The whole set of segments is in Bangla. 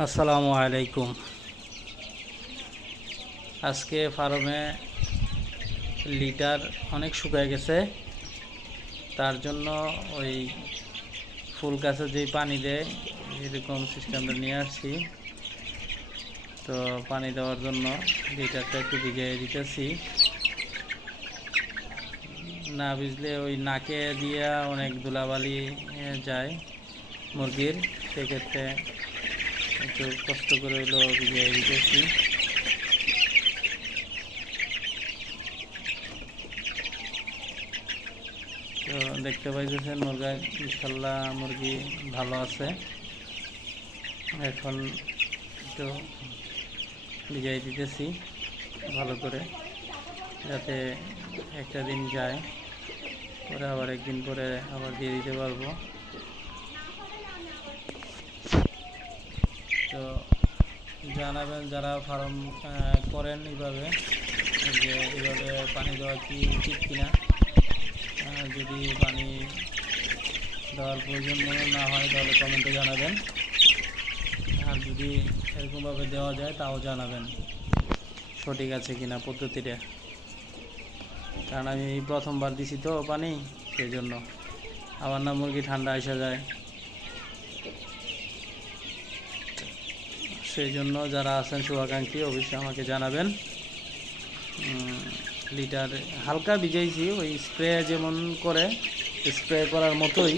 আসসালামু আলাইকুম। আজকে ফার্মে লিটার অনেক শুকায় গেছে, তার জন্য ওই ফুল গাছে যেই পানি দেয় এরকম সিস্টেমটা নিয়ে আসছি। তো পানি দেওয়ার জন্য লিটারটা একটু ভিজিয়ে দিতেছি। না ভিজলে ওই নাকে দিয়ে অনেক ধুলাবালি যায় মুরগির, সেক্ষেত্রে একটু কষ্ট করে হলো ভিজিয়ে দিতেছি। তো দেখতে পাইতেছেন মুরগা ইনশাল্লাহ মুরগি ভালো আছে। এখন একটু ভিজাই দিতেছি ভালো করে, যাতে একটা দিন যায়, পরে আবার একদিন পরে আবার দিয়ে দিতে পারবো। তো জানাবেন যারা ফার্ম করেন এইভাবে, যে এইভাবে পানি দেওয়া কি উচিত কিনা। যদি পানি দেওয়ার প্রয়োজন মনে না হয় তাহলে কমেন্টে জানাবেন, আর যদি এরকমভাবে দেওয়া যায় তাও জানাবেন সঠিক আছে কিনা পদ্ধতিটা। কারণ আমি প্রথমবার দিছি তো পানি, সেই জন্য আমার না মুরগি ঠান্ডা এসে যায়। সেই জন্য যারা আছেন শুভাকাঙ্ক্ষী অবশ্যই আমাকে জানাবেন। লিটার হালকা ভিজাইছি, ওই স্প্রে যেমন করে স্প্রে করার মতোই,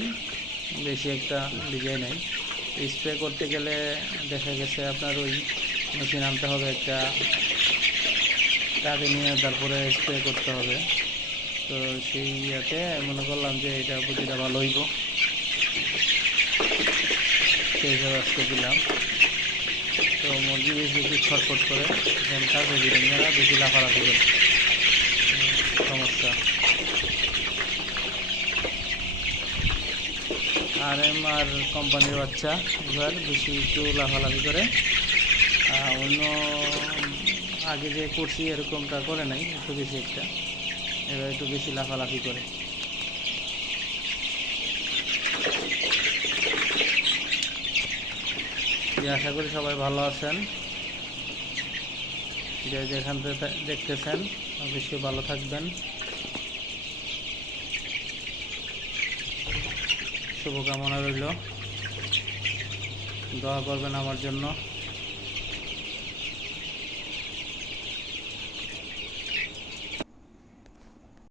বেশি একটা ভিজাই নাই। স্প্রে করতে গেলে দেখা গেছে আপনার ওই মেশিন আনতে হবে একটা, তাকে নিয়ে তারপরে স্প্রে করতে হবে। তো সেই ইয়েতে মনে করলাম যে এটা বুদ্ধিটা ভালো হইব, সেই হিসাবে আজকে দিলাম। তো মুরগি বেশি বেশি ছটফট করে, কাজে বিরঞ্জনা বেশি লাফালাফি করে, সমস্যা। আর কোম্পানির বাচ্চা এবার বেশি একটু লাফালাফি করে, অন্য আগে যে করছি এরকমটা করে নাই, একটু বেশি একটা, এবার একটু বেশি লাফালাফি করে। আশা করি সবাই ভালো আছেন, যে যেখান থেকে দেখতেছেন অবশ্যই ভালো থাকবেন। শুভকামনা রইল, দোয়া করবেন আমার জন্য।